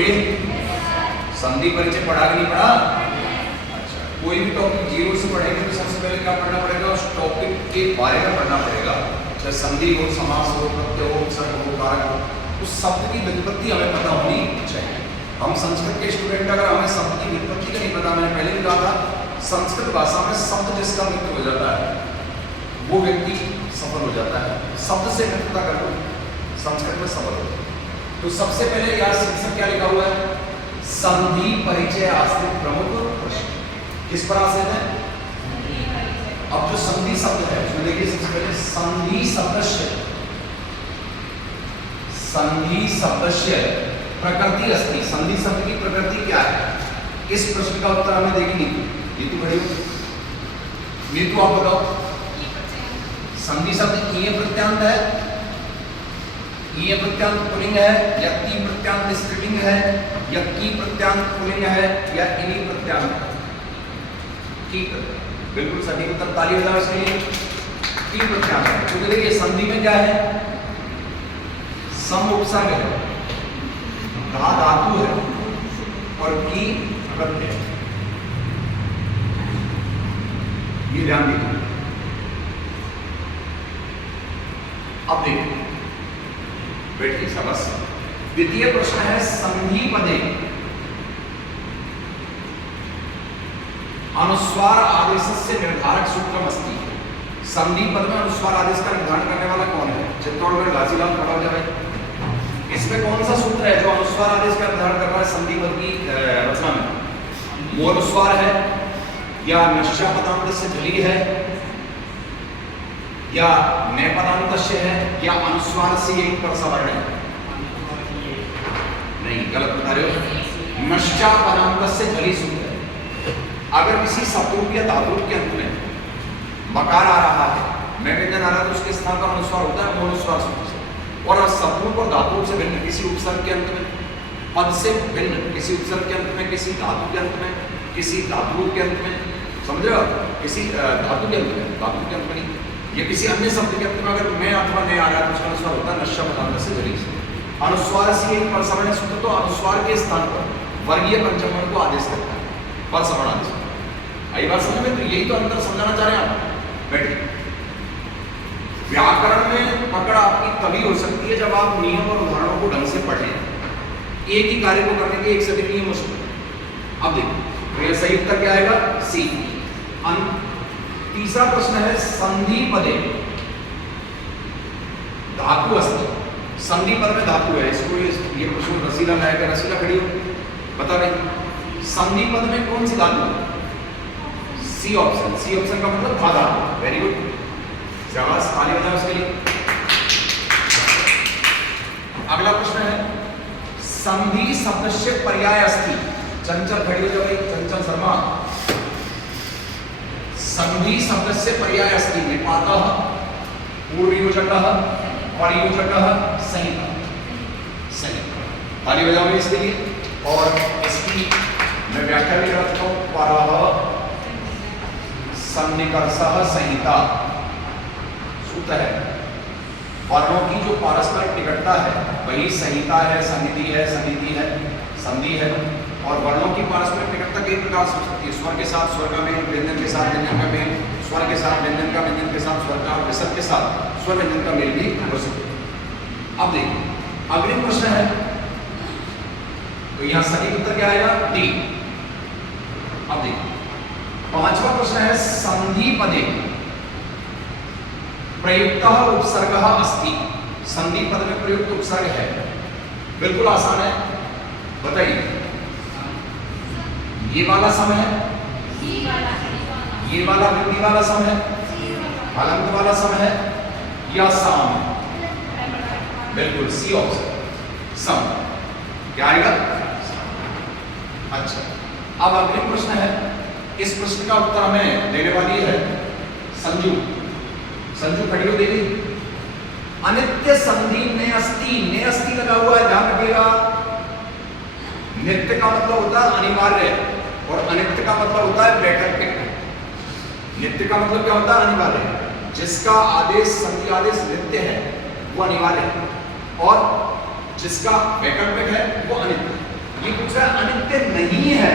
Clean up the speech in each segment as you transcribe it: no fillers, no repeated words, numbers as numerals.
बोलिए, संधि परिचय पढ़ा कि नहीं पढ़ा? अच्छा, कोई भी टॉपिक जीरो से पढ़ेंगे तो सबसे पहले क्या पढ़ना पड़ेगा? उस टॉपिक के बारे में पढ़ना पड़ेगा। चाहे संधि हो, समास हो, प्रत्यय हो, उपसर्ग हो, कारक हो, उस शब्द की व्युत्पत्ति हमें पता होनी चाहिए। हम संस्कृत के स्टूडेंट अगर हमें शब्द की व्युत्पत्ति का नहीं पता, मैंने पहले भी कहा था, संस्कृत भाषा में शब्द जिसका मृत्यु हो जाता है वो व्यक्ति सफल हो जाता है। शब्द से मित्रता कर लो, संस्कृत में सफल हो। तो सबसे पहले यार शीर्षक क्या लिखा हुआ है? संधि परिचय आश्रित प्रमुख प्रश्न। किस पर आश्रित है? अब जो संधि शब्द है उसमें देखिए, सबसे पहले संधि शब्दस्य, संधि शब्दस्य प्रकृति अस्ति। संधि शब्द की प्रकृति क्या है? इस प्रश्न का उत्तर हमें देगी नीतू खड़ी हो। नीतू आप बताओ, संधि शब्द ईय प्रत्यांत है, ईय प्रत्यांत पुल्लिंग है, या की प्रत्यांत स्त्रीलिंग है, या की प्रत्यांत पुल्लिंग है, या इनी प्रत्यांत? की प्रत्यांत, बिल्कुल सटीक उत्तर, ताली बजाओ इसके लिए। की प्रत्यांत है, क्योंकि देखिए संधि में क्या है? सम उपसर्ग है, धा धातु है और की प्रत्यय। ये ध्यान दीजिए। अब देखिए, बैठिए शाबाश। द्वितीय प्रश्न है, संधि पदे अनुस्वार आदेश से निर्धारक सूत्रम अस्ति। संधि पद में अनुस्वार आदेश का निर्धारण करने वाला कौन है? चित्तौड़गढ़ घासीलाल खड़ा हो जाए। इसमें कौन सा सूत्र है जो अनुस्वार आदेश का निर्धारण कर रहा है संधि पद की रचना में? वो अनुस्वार है, या नश्या पदांत से झली है, या नए पदांत से है, या अनुस्वार से एक पर सवर्ण है? नहीं, गलत बता रहे हो। नश्या पदांत से झली सूत्र है। अगर किसी सप्रूप या धातुरूप के अंत में मकार आ रहा है, मैं व्यंजन आ रहा है, तो उसके स्थान पर अनुस्वार होता है अनुस्वार सूत्र से। और सप्रूप और धातुरूप से भिन्न किसी उपसर्ग के अंत में, पद से भिन्न किसी उपसर्ग के अंत में, किसी धातु के अंत में, किसी धातुरूप के अंत में, समझ रहे हो? किसी धातु के अंत में, धातु के अंत में नहीं, या किसी अन्य शब्द के अंत में अगर मैं अथवा ने आ रहा है तो उसका अनुस्वार होता है नश्या पदांत से झली। अनुस्वार से एक पर सवर्ण सूत्र तो अनुस्वार के स्थान पर वर्गीय पंचमण को आदेश करता है, पर सवर्ण आदेश। आई बात समझ में? तो यही तो अंतर समझाना चाह रहे हैं आप। बैठिए, व्याकरण में पकड़ आपकी तभी हो सकती है जब आप नियम और उदाहरणों को ढंग से पढ़ें। एक ही कार्य को करने के एक से अधिक नियम हो सकते हैं। अब देखिए, तो यह सही उत्तर क्या आएगा? सी। तीसरा प्रश्न है, संधि पदे धातु अस्ति। संधि पद में धातु है, इसको ये प्रश्न रसीला लाएगा। रसीला खड़ी हो, बता रही संधि पद में कौन सी धातु है? C option. सी ऑप्शन का मतलब था धातु। वेरी गुड, शाबाश, ताली बजाओ उसके लिए। अगला प्रश्न है, संधि शब्द से पर्याय अस्ति। चंचल खड़ी हो जाओ भाई, चंचल शर्मा। संधि शब्द से पर्याय अस्ति। निपातः, पूर्वयोजकः, परयोजकः, संहिता। सही, ताली बजाओ इसके लिए। और इसकी मैं व्याख्या भी करता हूं। परः सन्निकर्षः संहिता सूत्र है। वर्णों की जो पारस्परिक निकटता है वही संहिता है, सन्निधि है, सन्निधि है, संधि है। और वर्णों की पारस्परिक निकटता कई प्रकार से हो सकती है। स्वर के साथ स्वर का मेल, व्यंजन के साथ व्यंजन का मेल, स्वर के साथ व्यंजन का, व्यंजन के साथ स्वर का, और विसर्ग के साथ स्वर व्यंजन का मेल भी हो सकता है। अब देखिए, अगला प्रश्न है, तो यहां सही उत्तर क्या आएगा? डी। अब देखिए, पांचवा प्रश्न है, संधि पदे प्रयुक्त उपसर्ग अस्ति। संधि पद में प्रयुक्त उपसर्ग है। बिल्कुल आसान है, बताइए। ये वाला सम है, ये वाला वृद्धि वाला सम है, हलंत वाला सम है, या साम है? बिल्कुल सी ऑप्शन, सम। क्या आएगा? अच्छा, अब अगला प्रश्न है, इस प्रश्न का उत्तर हमें देने वाली है संजू। संजू खड़ी हो देगी। अनित्य संधि ने अस्ति। ने अस्ति लगा हुआ है, ध्यान रखिएगा। नित्य का मतलब होता है अनिवार्य, और अनित्य का मतलब होता है वैकल्पिक। नित्य का मतलब क्या होता है? अनिवार्य। जिसका आदेश संधि आदेश नित्य है वो अनिवार्य है, और जिसका वैकल्पिक है वो अनित्य है। ये पूछ रहा है अनित्य नहीं है,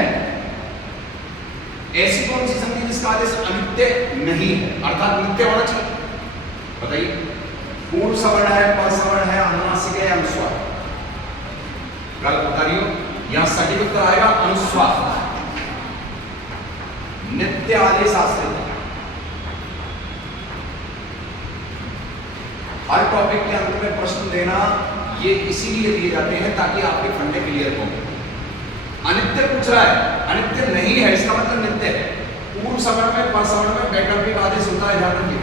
ऐसी कौन सी संधि जिसका आदेश अनित्य नहीं है, अर्थात नित्य होना चाहिए। बताइए, पूर्ण सवर्ण है, पर सवर्ण है, अनुनासिक है, अनुस्वार। गलत बता रही हो, यहां सटीक उत्तर आएगा अनुस्वार। नित्य आदेश आश्रित है। हर टॉपिक के अंत में प्रश्न देना ये इसीलिए दिए जाते हैं ताकि आपके फंडे क्लियर हो। अनित्य पूछ रहा है, अनित्य नहीं है इसका मतलब नित्य है। पूर्ण सवर्ण में, पर सवर्ण में वैकल्पिक आदेश होता है, ध्यान रखिए,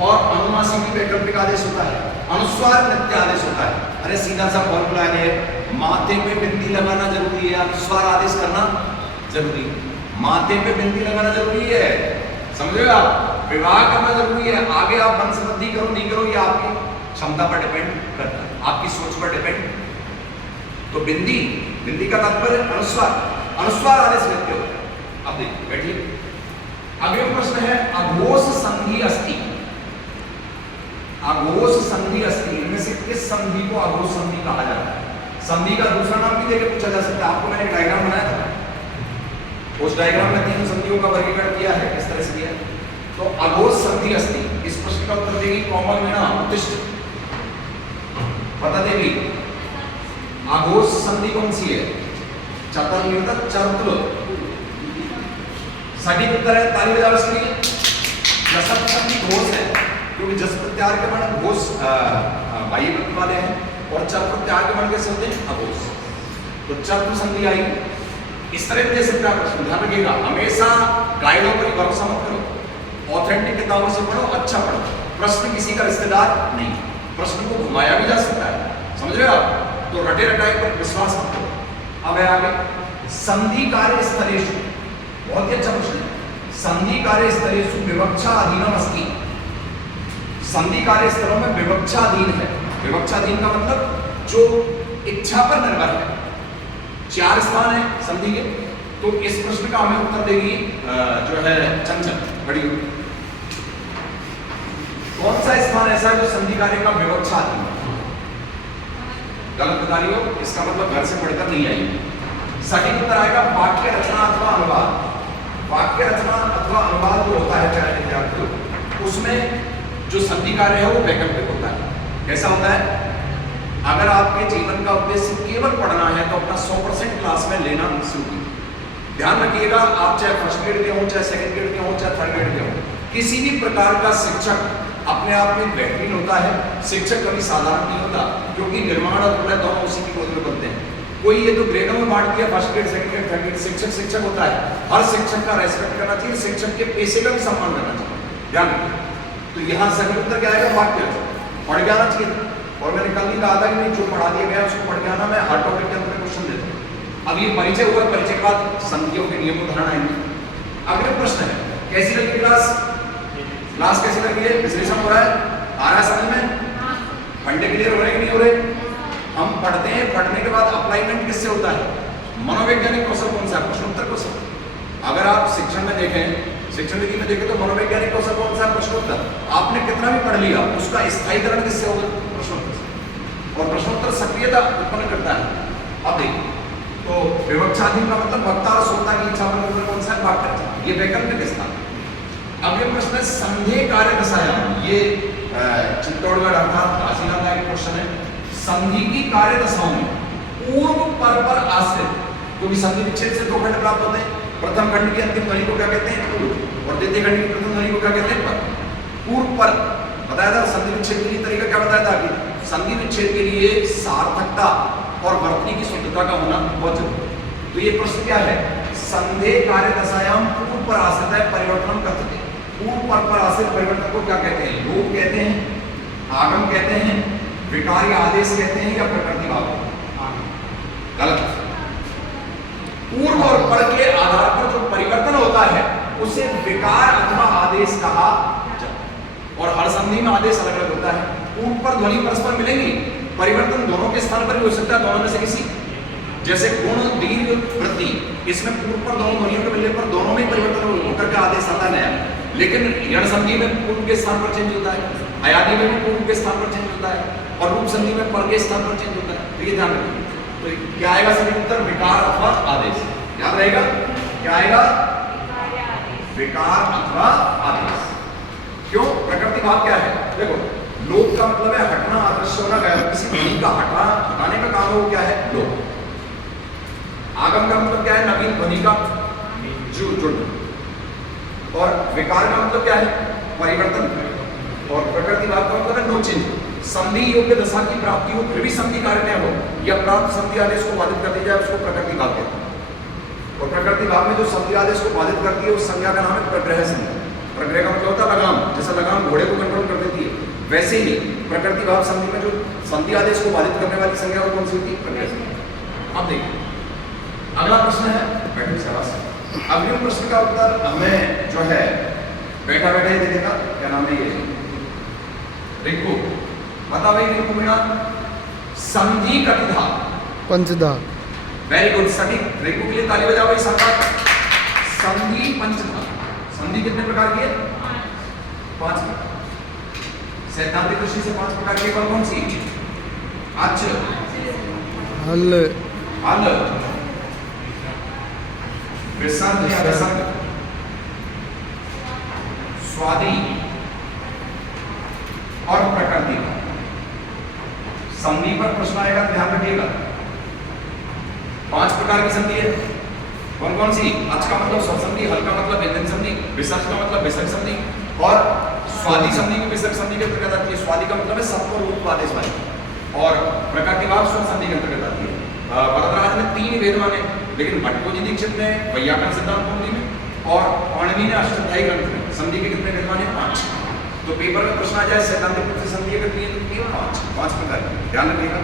और अनुनासिक भी वैकल्पिक आदेश होता है, अनुस्वार नित्य आदेश होता है। अरे सीधा सा फॉर्मूला है, माथे पे बिंदी लगाना जरूरी है, अनुस्वार आदेश करना जरूरी है। माथे पे बिंदी लगाना जरूरी है, समझ रहे हो आप, विवाह करना जरूरी है। आगे आप वंशवृद्धि करो नहीं करो ये आपकी क्षमता पर डिपेंड करता है, आपकी सोच पर डिपेंड। तो बिंदी, बिंदी का तात्पर्य अनुस्वार, अनुस्वार आदेश नित्य होता है। अब देखिए, बैठिए, अगला प्रश्न है अघोष संधि अस्ति। अघोष संधि अस्ति, इनमें से किस संधि को अघोष संधि कहा जाता है? संधि का दूसरा नाम भी देकर पूछा जा सकता है। आपको मैंने एक डायग्राम बनाया था, उस डायग्राम में 3 संधियों का वर्गीकरण किया है, किस तरह से किया है। तो अघोष संधि अस्ति, इस प्रश्न का उत्तर देगी कोमल मीणा उत्तिष्ठ। बता देगी अघोष संधि कौन सी है? चतुर्युत चतुर्। सटीक उत्तर है, ताली बजाओ इसके लिए। जसप संधि घोष है, क्योंकि जस प्रत्याहार के वर्ण घोष बाह्य वृत्त वाले हैं, और चर प्रत्याहार के वर्ण कैसे होते हैं? अघोष। तो चतुर् संधि आई। इस तरह दे सकते हैं प्रश्न, ध्यान रखिएगा, हमेशा गाइडों पर भरोसा मत करो, ऑथेंटिक किताबों से पढ़ो, अच्छा पढ़ो। प्रश्न किसी का रिश्तेदार नहीं, प्रश्न को घुमाया भी जा सकता है, समझ रहे हो आप? तो रटे रटाई पर विश्वास मत करो। अब है आगे, संधि कार्य स्थलेषु, बहुत ही अच्छा प्रश्न है। संधि कार्य स्थलेषु विवक्षा अधीनम अस्ति। संधि कार्य स्थलों में विवक्षा अधीन है। विवक्षा अधीन का मतलब जो इच्छा पर निर्भर है। 4 स्थान है संधि के, तो इस प्रश्न का हमें उत्तर देगी जो है चंचल। बड़ी कौन सा स्थान ऐसा है जो संधि कार्य का विवक्षा अधीन है? गलत बता रही हो, इसका मतलब घर से पढ़कर नहीं आई। सटीक उत्तर आएगा वाक्य रचना अथवा अनुवाद। वाक्य रचना अथवा अनुवाद जो होता है प्यारे विद्यार्थियों, उसमें जो संधि कार्य है वो वैकल्पिक होता है। कैसा होता है? अगर आपके जीवन का उद्देश्य केवल पढ़ना है तो अपना 100% क्लास में लेना शुरू कीजिए। ध्यान रखिएगा, आप चाहे फर्स्ट ग्रेड के हो, चाहे सेकंड ग्रेड के हो, चाहे थर्ड ग्रेड के हो, किसी भी प्रकार का शिक्षक अपने आप में बेहतरीन होता है। शिक्षक कभी साधारण नहीं होता, क्योंकि निर्माण और प्रलय दोनों उसी की गोद में बनते हैं। कोई ये तो ग्रेडों में बांट दिया, first grade, second grade, third grade. शिक्षक शिक्षक होता है, हर शिक्षक का रेस्पेक्ट करना चाहिए, शिक्षक के पेशे का भी सम्मान करना चाहिए। ध्यान रखिए। तो यहाँ सही उत्तर क्या आएगा? वाक्य पढ़ के आना चाहिए। और मैंने कल भी कहा था कि नहीं, जो पढ़ा दिया गया उसको पढ़ के आना। मैं हर टॉपिक के अंदर क्वेश्चन देता हूँ। अब ये परिचय हुआ, परिचय के बाद संधियों के नियम उदाहरण आएंगे। अगला प्रश्न है, कैसी लगी क्लास? क्लास कैसी लगी है? विश्लेषण हो रहा है, आ रहा है समझ में? फंडे क्लियर हो रहे कि नहीं हो रहे? हम पढ़ते हैं, पढ़ने के बाद अप्लाईमेंट किससे होता है? मनोवैज्ञानिक कौशल कौन सा है? प्रश्नोत्तर कौशल। अगर आप शिक्षण में देखें, शिक्षण नीति में देखें तो मनोवैज्ञानिक कौशल कौन सा है? प्रश्नोत्तर। आपने कितना भी पढ़ लिया, उसका स्थायीकरण किससे होगा? प्रश्नोत्तर से। और प्रश्नोत्तर सक्रियता उत्पन्न करता है। अब देखिए, तो विवक्षाधीन का मतलब वक्ता और श्रोता की इच्छा पर कौन सा है? वाक्य रचना। ये वैकल्पिक स्थान। अब ये प्रश्न है संधि कार्य दशायाम, ये चित्तौड़गढ़ अर्थात काशीनाथ का क्वेश्चन है। संधि की कार्य दशाओं में पूर्व पर आश्रित, क्योंकि संधि विच्छेद से 2 खंड प्राप्त होते हैं। प्रथम खंड की अंतिम ध्वनि को क्या कहते हैं? पूर्व। और द्वितीय खंड की प्रथम ध्वनि को क्या कहते हैं? पर। पूर्व पर बताया था। संधि विच्छेद के लिए तरीका क्या बताया था कि संधि विच्छेद के लिए सार्थकता और वर्तनी की शुद्धता का होना बहुत जरूरी है। तो ये प्रश्न क्या है? संधि कार्य दशायाम पूर्व पर आश्रित है, परिवर्तन करते हैं। पूर्व पर आश्रित परिवर्तन को क्या कहते हैं? लोप कहते हैं, आगम कहते हैं, विकार्य आदेश कहते हैं, या प्रकृति भाव? गलत। पूर्व और पर के आधार पर जो परिवर्तन होता है उसे विकार अथवा आदेश कहा जाता है। और हर संधि में आदेश अलग अलग होता है। पूर्व पर ध्वनि परस्पर मिलेंगी, परिवर्तन दोनों के स्थान पर भी हो सकता है, दोनों में से किसी। जैसे गुण दीर्घ वृद्धि, इसमें पूर्व पर दोनों ध्वनियों के मिलने पर दोनों में परिवर्तन होकर के आदेश आता है नया। लेकिन यण संधि में पूर्व के स्थान पर चेंज होता है, अयादि में भी पूर्व के स्थान पर चेंज होता है, और रूप संधि में पर के स्थान पर चेंज होता है। तो ये ध्यान रखिए। तो क्या आएगा सभी उत्तर? विकार अथवा आदेश। याद रहेगा क्या आएगा? विकार अथवा आदेश। क्यों? प्रकृति भाव क्या है? देखो, लोप का मतलब है हटना, अदृश्य होना, गायब। किसी ध्वनि का हटाने का काम है, वो क्या है? लोप। आगम का मतलब क्या है? नवीन ध्वनि का जुड़ना। और विकार का मतलब क्या है? परिवर्तन। और प्रकृति भाव का मतलब है नो चेंज। संधि योग्य दशा की प्राप्ति हो फिर भी संधि कार्य न हो या प्राप्त संधि आदेश को बाधित कर दी जाए, उसको प्रकृति भाव कहते हैं। और प्रकृति भाव में जो संधि आदेश को बाधित करती है उस संज्ञा का नाम है प्रग्रह संज्ञा। प्रग्रह का मतलब होता है लगाम। जैसा लगाम घोड़े को कंट्रोल कर देती है, वैसे ही प्रकृति भाव संधि में जो संधि आदेश को बाधित करने वाली संज्ञा वो कौन सी होती है? प्रग्रह संज्ञा। अब देखिए अगला प्रश्न है, बैठे शाबाश। अगले प्रश्न का उत्तर हमें जो है बैठा बैठा ही दे देगा। क्या नाम है ये? रिंकू। बता भाई रिंकू मीणा, संधि कतिधा? पंचधा। वेरी गुड, सटीक। रिंकू के लिए ताली बजाओ भाई साथ। संधि पंचधा। संधि कितने प्रकार की है? 5 प्रकार। सैद्धांतिक दृष्टि से 5 प्रकार की कौन कौन सी? अच, हल, हल, विसर्ग या विसर्ग, स्वादी और प्रकृति। संधि पर प्रश्न आएगा, ध्यान रखिएगा। 5 प्रकार की संधि है। कौन कौन सी? अच का मतलब स्वसंधि, हल का मतलब व्यंजन संधि, विसर्ग का मतलब विसर्ग संधि और स्वादी संधि को विसर्ग संधि के अंतर्गत आती है। स्वादी का मतलब है सत्व रूप आदेश वाली और प्रकृति भाव स्वर संधि के अंतर्गत आती है। वरदराज ने 3 वेद माने, लेकिन भट्टकोजी दीक्षित ने वैयाकरण सिद्धांत कौमुदी में और पाणिनि ने अष्टाध्यायी ग्रंथ में संधि के कितने वेद माने? 5। तो पेपर में प्रश्न आ जाए सैद्धांतिक रूप से संधि अगर 5 प्रकार, ध्यान रखिएगा।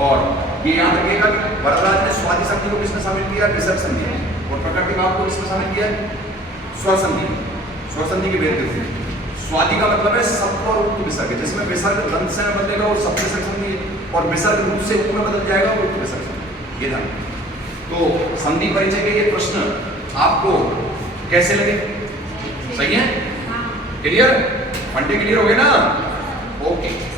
और ये याद रखिएगा कि वरदराज ने स्वादी संधि को किसमें शामिल किया? विसर्ग संधि में। और प्रकृति भाव को किसमें शामिल किया? स्वर संधि में। स्वर संधि के वेद थे। स्वादी का मतलब है सत्व और उत्त विसर्ग, जिसमें विसर्ग दंत से बदलेगा और सत्व विसर्ग संधि, और विसर्ग रूप से उत्त में बदल जाएगा और उत्त विसर्ग संधि। ये ध्यान। तो संधि परिचय के ये प्रश्न आपको कैसे लगे? सही है? क्लियर? फंडे क्लियर हो गए ना? ओके।